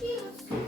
He was good.